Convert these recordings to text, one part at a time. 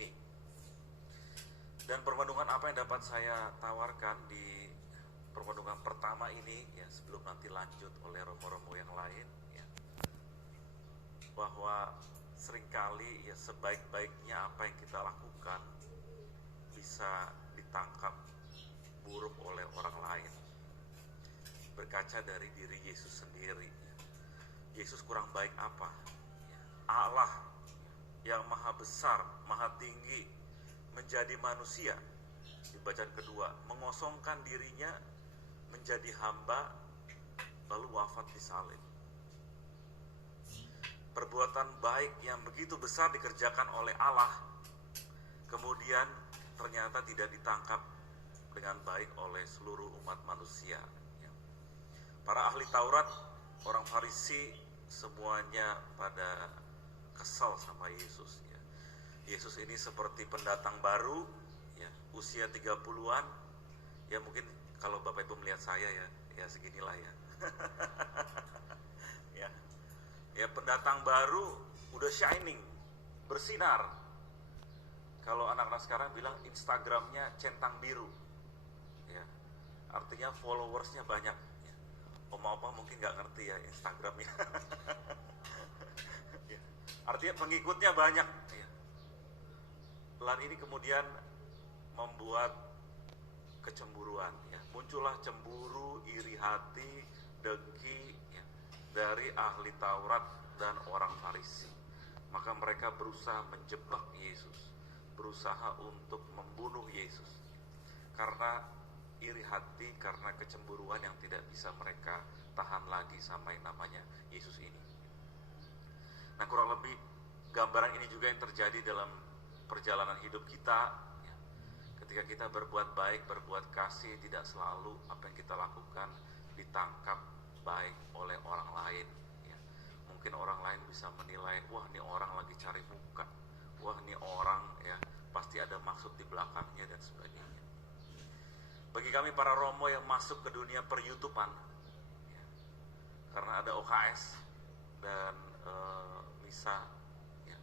ini. Dan permenungan apa yang dapat saya tawarkan di permenungan pertama ini, ya, sebelum nanti lanjut oleh romo-romo yang lain, ya, bahwa seringkali ya sebaik-baiknya apa yang kita lakukan bisa ditangkap buruk oleh orang lain. Berkaca dari diri Yesus sendiri, Yesus kurang baik apa? Allah yang maha besar, maha tinggi, menjadi manusia, di bacaan kedua, mengosongkan dirinya menjadi hamba, lalu wafat di salib. Perbuatan baik yang begitu besar dikerjakan oleh Allah, kemudian ternyata tidak ditangkap dengan baik oleh seluruh umat manusia. Para ahli Taurat, orang Farisi, semuanya pada kesal sama Yesus. Yesus ini seperti pendatang baru, ya, usia 30-an, ya mungkin kalau Bapak Ibu melihat saya ya seginilah ya. Ya pendatang baru, udah shining, bersinar. Kalau anak-anak sekarang bilang Instagramnya centang biru, ya, artinya followersnya banyak. Ya. Oma-oma mungkin nggak ngerti ya Instagramnya. Ya. Artinya pengikutnya banyak. Ya. Lan ini kemudian membuat kecemburuan, ya. Muncullah cemburu, iri hati, dengki, ya, dari ahli Taurat dan orang Farisi. Maka mereka berusaha menjebak Yesus, berusaha untuk membunuh Yesus, karena iri hati, karena kecemburuan yang tidak bisa mereka tahan lagi sama yang namanya Yesus ini. Nah, kurang lebih gambaran ini juga yang terjadi dalam perjalanan hidup kita, ya. Ketika kita berbuat baik, berbuat kasih, tidak selalu apa yang kita lakukan ditangkap baik oleh orang lain, ya. Mungkin orang lain bisa menilai, wah ini orang lagi cari muka, wah ini orang ya pasti ada maksud di belakangnya dan sebagainya. Bagi kami para romo yang masuk ke dunia per-YouTubean, ya, karena ada OKS dan misa, ya,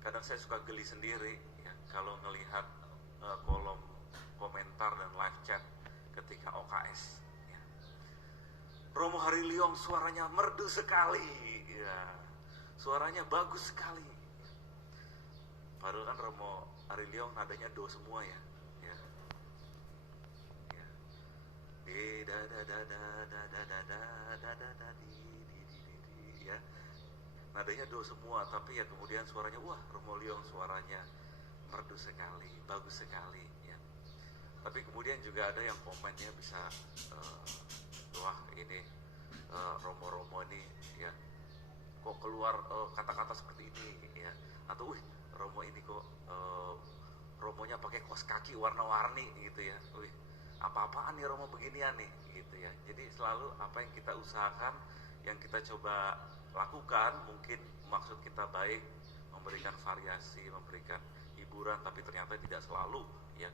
kadang saya suka geli sendiri, ya, kalau ngelihat kolom komentar dan live chat ketika OKS, ya. Romo Hariliong suaranya merdu sekali, ya, suaranya bagus sekali. Padahal kan Romo Hariliong nadanya do semua ya. Ya. Ya. Di da da da da da da da da da da di ya. Nadanya do semua, tapi ya kemudian suaranya, wah, Romo Liong suaranya merdu sekali, bagus sekali, ya. Tapi kemudian juga ada yang komennya bisa wah ini Romo-romo ini ya kok keluar kata-kata seperti ini, ya, atau wih Romo ini kok Romonya pakai kaos kaki warna-warni gitu ya, wih apa-apaan nih Romo beginian nih gitu ya. Jadi selalu apa yang kita usahakan, yang kita coba lakukan, mungkin maksud kita baik, memberikan variasi, memberikan hiburan, tapi ternyata tidak selalu ya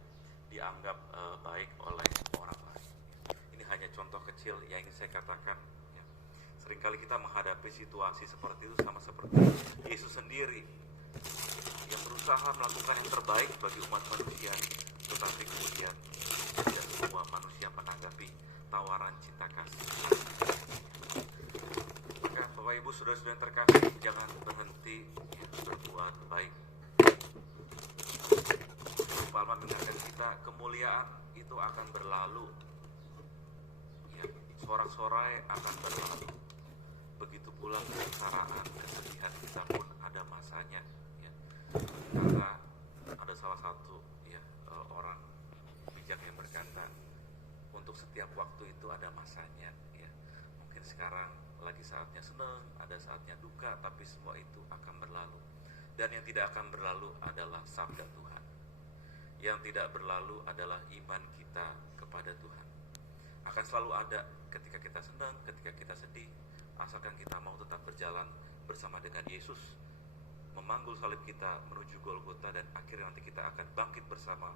dianggap baik oleh orang lain. Ini hanya contoh kecil yang ingin saya katakan, ya. Seringkali kita menghadapi situasi seperti itu sama seperti Yesus sendiri yang berusaha melakukan yang terbaik bagi umat manusia, tetapi kemudian tidak semua manusia menanggapi tawaran cinta kasih. Maka Bapak Ibu, saudara-saudara yang terkasih, jangan berhenti ya, berbuat baik. Palma mengingatkan kita, kemuliaan itu akan berlalu, ya, sorak-sorai akan berlalu. Begitu pula kesengsaraan, kesedihan kita pun ada masanya, ya. Karena ada salah satu ya orang bijak yang berkata, untuk setiap waktu itu ada masanya, ya. Mungkin sekarang lagi saatnya senang, ada saatnya duka, tapi semua itu akan berlalu. Dan yang tidak akan berlalu adalah sabda Tuhan. Yang tidak berlalu adalah iman kita kepada Tuhan. Akan selalu ada ketika kita senang, ketika kita sedih, asalkan kita mau tetap berjalan bersama dengan Yesus, memanggul salib kita menuju Golgota, dan akhirnya nanti kita akan bangkit bersama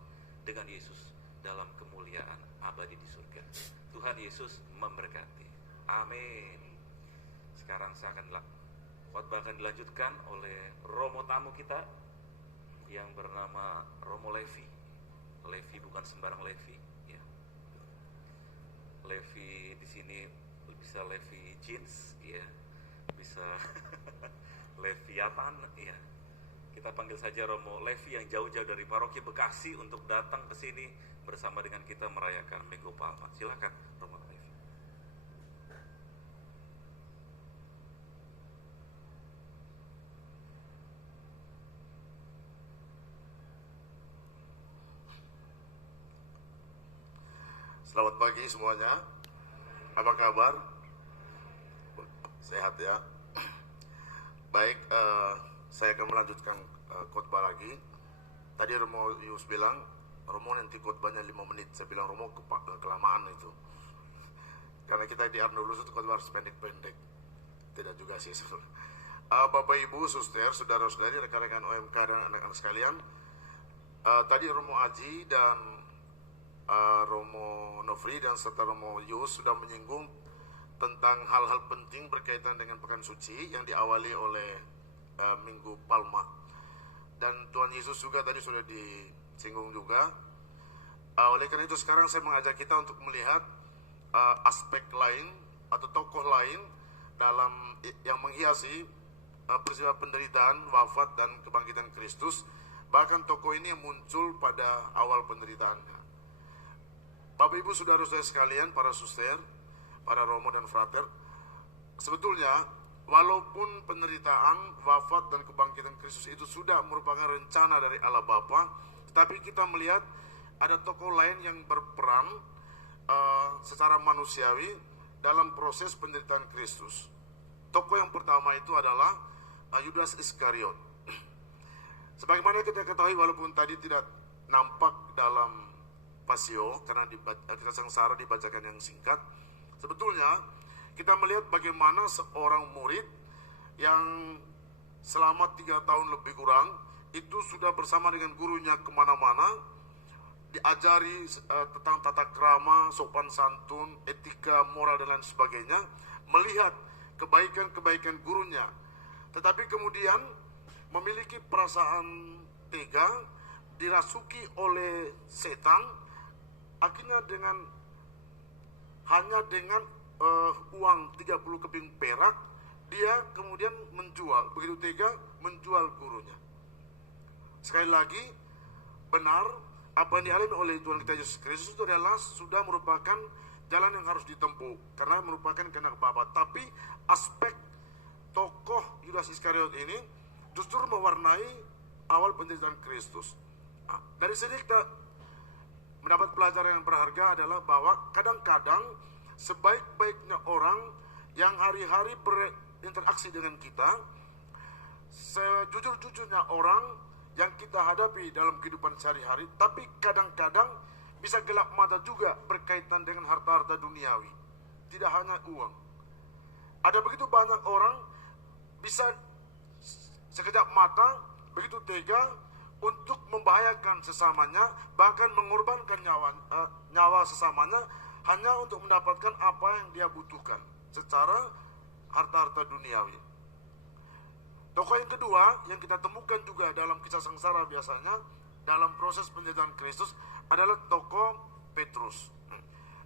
dengan Yesus dalam kemuliaan abadi di surga. Tuhan Yesus memberkati. Amin. Sekarang saya akan khotbah akan dilanjutkan oleh romo tamu kita. yang bernama Romo Levi. Levi bukan sembarang Levi, ya. Levi di sini bisa Levi jeans, ya, bisa Leviathan, ya. Kita panggil saja Romo Levi yang jauh-jauh dari Paroki Bekasi untuk datang ke sini bersama dengan kita merayakan Minggu Palma. Silakan Romo Levi. Selamat pagi semuanya. Apa kabar? Sehat ya? Baik, saya akan melanjutkan khotbah lagi. Tadi Romo Yus bilang, Romo nanti khotbahnya 5 menit. Saya bilang Romo kelamaan itu. Karena kita di Arnolus itu khotbah harus pendek-pendek. Tidak juga sih. Bapak Ibu, suster, saudara-saudari, rekan-rekan OMK dan anak-anak sekalian. Tadi Romo Aji dan Romo Nofri dan serta Romo Yus sudah menyinggung tentang hal-hal penting berkaitan dengan Pekan Suci yang diawali oleh Minggu Palma. Dan Tuhan Yesus juga tadi sudah disinggung juga. Oleh karena itu sekarang saya mengajak kita untuk melihat aspek lain atau tokoh lain dalam yang menghiasi peristiwa penderitaan, wafat dan kebangkitan Kristus. Bahkan tokoh ini yang muncul pada awal penderitaannya. Bapak Ibu saudara-saudara sekalian, para suster, para romo dan frater, sebetulnya walaupun penderitaan, wafat dan kebangkitan Kristus itu sudah merupakan rencana dari Allah Bapa, tetapi kita melihat ada tokoh lain yang berperan secara manusiawi dalam proses penderitaan Kristus. Tokoh yang pertama itu adalah Yudas Iskariot. Sebagaimana kita ketahui, walaupun tadi tidak nampak dalam Pasio karena kita sengsara dibacakan yang singkat, sebetulnya kita melihat bagaimana seorang murid yang selama 3 tahun lebih kurang itu sudah bersama dengan gurunya kemana-mana, diajari tentang tata krama, sopan santun, etika, moral dan lain sebagainya, melihat kebaikan-kebaikan gurunya, tetapi kemudian memiliki perasaan tega, dirasuki oleh setan. Akhirnya hanya dengan uang 30 keping perak, dia kemudian menjual, begitu tega menjual gurunya. Sekali lagi, benar apa yang dialami oleh Tuhan kita Yesus Kristus itu adalah sudah merupakan jalan yang harus ditempuh karena merupakan kehendak Bapa. Tapi aspek tokoh Yudas Iskariot ini justru mewarnai awal penderitaan Kristus. Nah, dari sini kita mendapat pelajaran yang berharga adalah bahwa kadang-kadang sebaik-baiknya orang yang hari-hari berinteraksi dengan kita, sejujur-jujurnya orang yang kita hadapi dalam kehidupan sehari-hari, tapi kadang-kadang bisa gelap mata juga berkaitan dengan harta-harta duniawi, tidak hanya uang. Ada begitu banyak orang bisa sekejap mata begitu tega untuk membahayakan sesamanya, bahkan mengorbankan nyawa sesamanya hanya untuk mendapatkan apa yang dia butuhkan secara harta-harta duniawi. Tokoh yang kedua yang kita temukan juga dalam kisah sengsara biasanya dalam proses penderitaan Kristus adalah tokoh Petrus.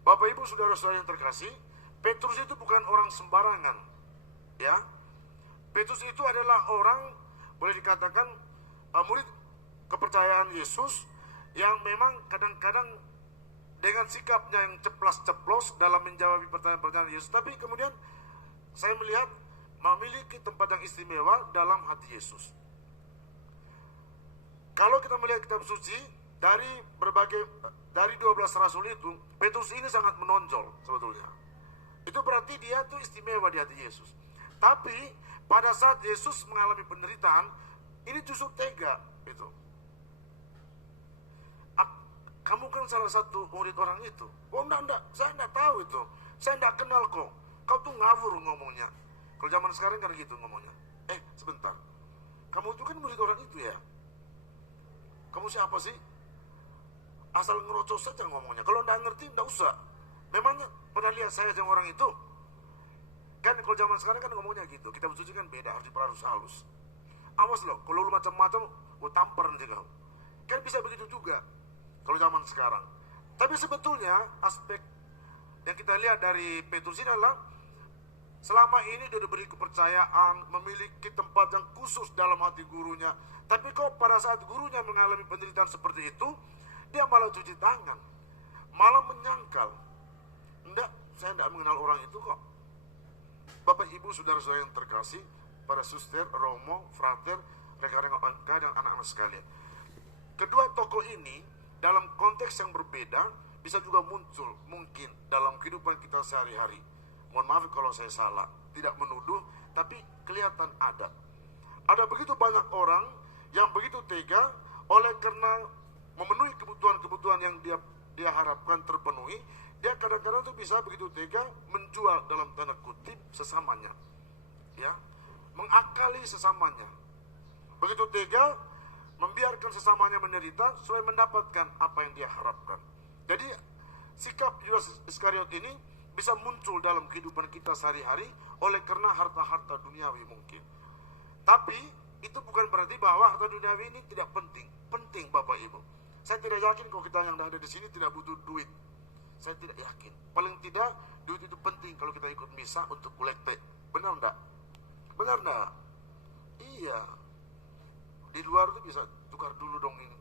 Bapak Ibu saudara-saudara yang terkasih, Petrus itu bukan orang sembarangan, ya. Petrus itu adalah orang, boleh dikatakan murid kepercayaan Yesus yang memang kadang-kadang dengan sikapnya yang ceplas-ceplos dalam menjawab pertanyaan-pertanyaan Yesus, tapi kemudian saya melihat memiliki tempat yang istimewa dalam hati Yesus. Kalau kita melihat kitab suci dari 12 rasul itu, Petrus ini sangat menonjol sebetulnya. Itu berarti dia tuh istimewa di hati Yesus. Tapi pada saat Yesus mengalami penderitaan, ini justru tega itu. Kamu kan salah satu murid orang itu. Oh enggak, saya enggak tahu itu. Saya enggak kenal kok. Kau tuh ngawur ngomongnya. Kalau zaman sekarang kan gitu ngomongnya. Sebentar. Kamu itu kan murid orang itu ya? Kamu siapa sih? Asal ngerocos saja ngomongnya. Kalau enggak ngerti, enggak usah. Memangnya pernah lihat saya dengan orang itu? Kan kalau zaman sekarang kan ngomongnya gitu. Kitab suci kan beda, harus diperhalus halus. Awas loh, kalau lu macam-macam, gue tampar nanti kau. Kan bisa begitu juga kalau zaman sekarang. Tapi sebetulnya aspek yang kita lihat dari Petrus ini adalah selama ini dia diberi kepercayaan, memiliki tempat yang khusus dalam hati gurunya. Tapi kok pada saat gurunya mengalami penderitaan seperti itu, dia malah cuci tangan, malah menyangkal. Enggak, saya tidak mengenal orang itu kok. Bapak Ibu saudara-saudara yang terkasih, para suster, romo, frater, rekan-rekan OMK dan anak-anak sekalian. Kedua tokoh ini dalam konteks yang berbeda bisa juga muncul mungkin dalam kehidupan kita sehari-hari. Mohon maaf kalau saya salah, tidak menuduh, tapi kelihatan ada. Ada begitu banyak orang yang begitu tega oleh karena memenuhi kebutuhan-kebutuhan yang dia harapkan terpenuhi, dia kadang-kadang tuh bisa begitu tega menjual dalam tanda kutip sesamanya, ya, mengakali sesamanya, begitu tega membiarkan sesamanya menderita supaya mendapatkan apa yang dia harapkan. Jadi sikap Yudas Iskariot ini bisa muncul dalam kehidupan kita sehari-hari oleh karena harta-harta duniawi mungkin. Tapi itu bukan berarti bahwa harta duniawi ini tidak penting. Penting Bapak Ibu. Saya tidak yakin kalau kita yang ada di sini tidak butuh duit. Saya tidak yakin. Paling tidak duit itu penting kalau kita ikut misa untuk kolekte. Benar enggak? Benar enggak? Iya. Di luar itu bisa tukar dulu dong ini.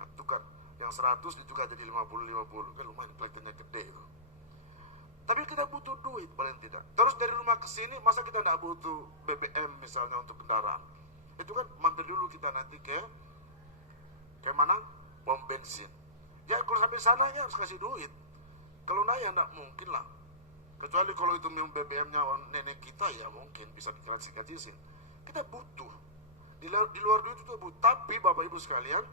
Nah, tukar. Yang 100 ditukar jadi 50-50. Kan lumayan kolektenya gede itu. Tapi kita butuh duit paling tidak. Terus dari rumah ke sini masa kita tidak butuh BBM misalnya untuk kendaraan. Itu kan mampir dulu kita nanti ke mana? Pom bensin. Ya kalau sampai sana ya harus kasih duit. Kalau ya tidak mungkin lah. Kecuali kalau itu BBM-nya nenek kita ya mungkin bisa dikasih-kasihin. Kita butuh. Di luar duit itu butuh. Tapi Bapak Ibu sekalian,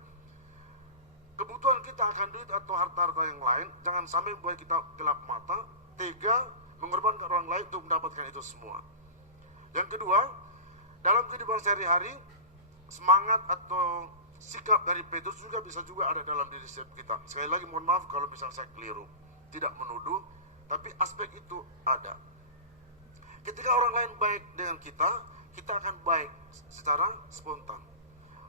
kebutuhan kita akan duit atau harta-harta yang lain jangan sampai buat kita gelap mata, tega mengorbankan orang lain untuk mendapatkan itu semua. Yang kedua, dalam kehidupan sehari-hari, semangat atau sikap dari Petrus juga bisa juga ada dalam diri setiap kita. Sekali lagi mohon maaf kalau misalnya saya keliru, tidak menuduh, tapi aspek itu ada. Ketika orang lain baik dengan kita akan baik secara spontan.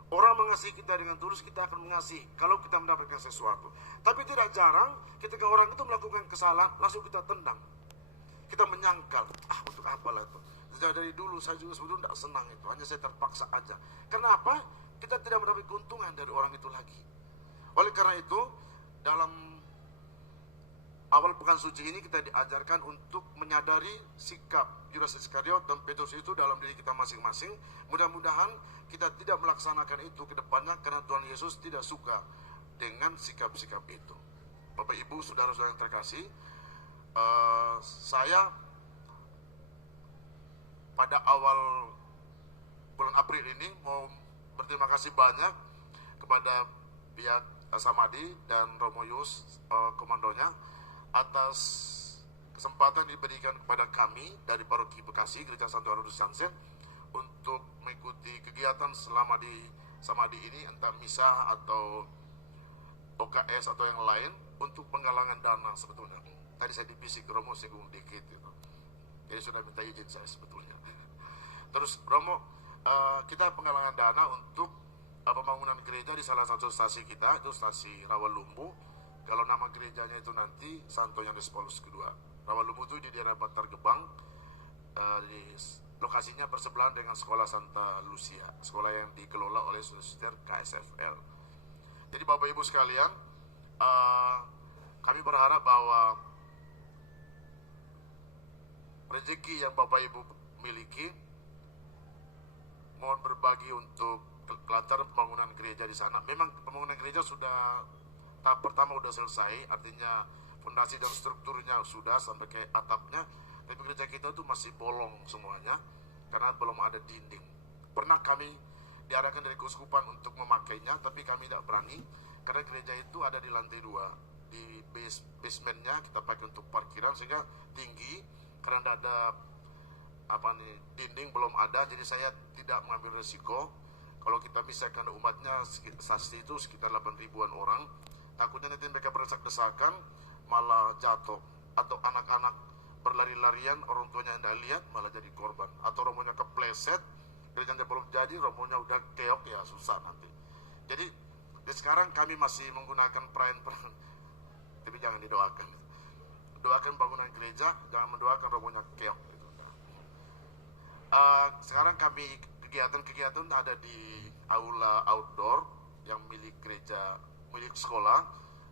Orang mengasihi kita dengan tulus, kita akan mengasihi kalau kita mendapatkan sesuatu. Tapi tidak jarang ketika orang itu melakukan kesalahan, langsung kita tendang. Kita menyangkal, untuk apalah itu. Dari dulu saya juga sebetulnya tidak senang itu, hanya saya terpaksa aja. Kenapa? Kita tidak mendapat keuntungan dari orang itu lagi. Oleh karena itu, dalam awal pekan suci ini kita diajarkan untuk menyadari sikap Yudas Iskariot dan Petrus itu dalam diri kita masing-masing. Mudah-mudahan kita tidak melaksanakan itu ke depannya karena Tuhan Yesus tidak suka dengan sikap-sikap itu. Bapak Ibu, saudara-saudara yang terkasih, saya pada awal bulan April ini mau berterima kasih banyak kepada pihak Samadi dan Romo Yus, komandonya, atas kesempatan diberikan kepada kami dari Paroki Bekasi, Gereja Santo Aloysius Jansen, untuk mengikuti kegiatan selama di Samadi ini, entah misa atau OKS atau yang lain, untuk penggalangan dana sebetulnya. Tadi saya dibisik Romo singgung dikit gitu. Jadi sudah minta izin saya sebetulnya. Terus Romo, kita penggalangan dana untuk pembangunan gereja di salah satu stasi kita, itu stasi Rawalumbu. Kalau nama gerejanya itu nanti Santo Yohanes Paulus II. Rawalumbu itu di daerah Bantar Gebang, di lokasinya bersebelahan dengan sekolah Santa Lucia, sekolah yang dikelola oleh suster KSFL. Jadi Bapak Ibu sekalian, kami berharap bahwa rezeki yang Bapak Ibu miliki, mohon berbagi untuk kelancaran pembangunan gereja di sana. Memang pembangunan gereja sudah tahap pertama sudah selesai, artinya fondasi dan strukturnya sudah sampai ke atapnya. Tapi gereja kita itu masih bolong semuanya karena belum ada dinding. Pernah kami diarahkan dari keuskupan untuk memakainya, tapi kami tidak berani karena gereja itu ada di lantai 2. Di basementnya kita pakai untuk parkiran sehingga tinggi, karena tidak ada dinding belum ada, jadi saya tidak mengambil resiko. Kalau kita misalkan umatnya sasti itu sekitar 8.000-an orang, takutnya nanti mereka berdesak-desakan malah jatuh, atau anak-anak berlari-larian orang tuanya tidak lihat malah jadi korban, atau romonya kepleset gerejanya belum jadi, romonya udah keok, ya susah nanti. Jadi sekarang kami masih menggunakan perayaan, tapi jangan didoakan. Doakan bangunan gereja, jangan mendoakan romonya keok. Gitu. Sekarang kami kegiatan-kegiatan ada di aula outdoor yang milik gereja, milik sekolah,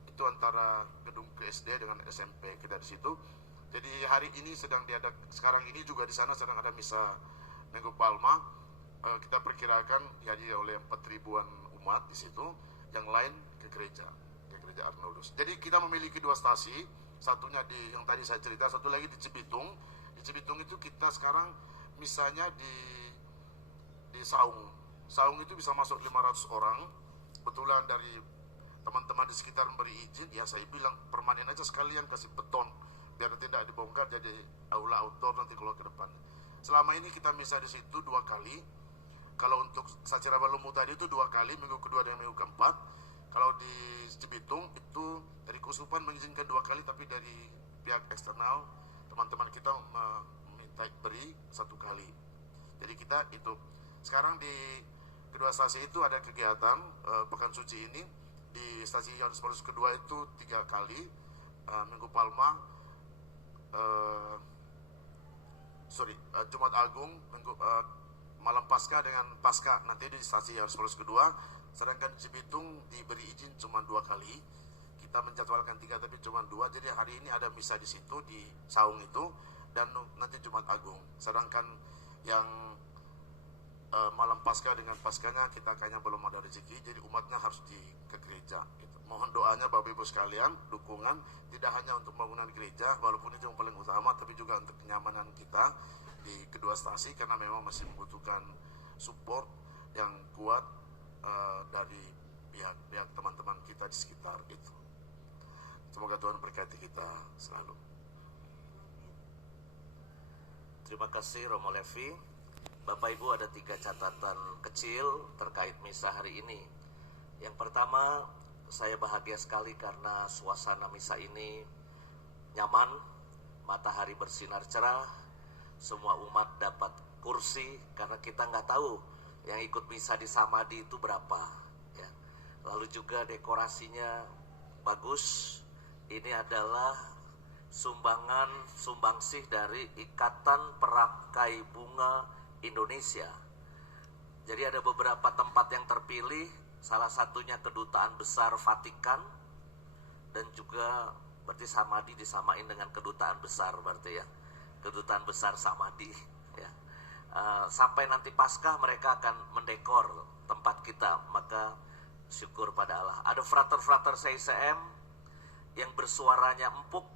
itu antara gedung SD dengan SMP kita di situ. Jadi hari ini sekarang ini juga di sana sedang ada misa Minggu Palma. Kita perkirakan dihadiri oleh 4.000-an umat di situ, yang lain ke gereja Arnoldus. Jadi kita memiliki 2 stasi, satunya di yang tadi saya cerita, satu lagi di Cibitung. Di Cibitung itu kita sekarang misalnya di Saung. Saung itu bisa masuk 500 orang. Kebetulan dari teman-teman di sekitar memberi izin, ya saya bilang permanen aja sekalian, kasih beton biar tidak dibongkar jadi aula outdoor nanti kalau ke depan. Selama ini kita misa di situ 2 kali. Kalau untuk Sacira Balumu tadi itu 2 kali, minggu kedua dan minggu keempat. Kalau di Cibitung itu dari Keuskupan mengizinkan 2 kali, tapi dari pihak eksternal teman-teman kita meminta beri 1 kali. Jadi kita itu sekarang di kedua stasi itu ada kegiatan Pekan Suci ini. Di stasi Yohanes Paulus kedua itu 3 kali, Minggu Palma, Jumat Agung, malam Paskah dengan Paskah nanti di stasi Yohanes Paulus kedua. Sedangkan di Cibitung diberi izin cuma 2 kali. Kita menjadwalkan 3 tapi cuma 2. Jadi hari ini ada misa di situ di Saung itu, dan nanti Jumat Agung. Sedangkan yang malam Paskah dengan Paskahnya kita kayaknya belum ada rezeki, jadi umatnya harus ke gereja gitu. Mohon doanya Bapak Ibu sekalian, dukungan tidak hanya untuk bangunan gereja walaupun itu yang paling utama, tapi juga untuk kenyamanan kita di kedua stasi, karena memang masih membutuhkan support yang kuat dari pihak teman-teman kita di sekitar itu. Semoga Tuhan berkati kita selalu. Terima kasih Romo Levi. Bapak Ibu, ada 3 catatan kecil terkait misa hari ini. Yang pertama, saya bahagia sekali karena suasana misa ini nyaman, matahari bersinar cerah, semua umat dapat kursi, karena kita nggak tahu yang ikut misa di Samadhi itu berapa. Ya. Lalu juga dekorasinya bagus. Ini adalah sumbangsih dari Ikatan Perakai Bunga Indonesia. Jadi ada beberapa tempat yang terpilih, salah satunya Kedutaan Besar Vatikan, dan juga berarti Samadhi disamain dengan Kedutaan Besar berarti ya, Kedutaan Besar Samadhi ya. Sampai nanti Paskah mereka akan mendekor tempat kita, maka syukur pada Allah. Ada frater-frater CCM yang bersuaranya empuk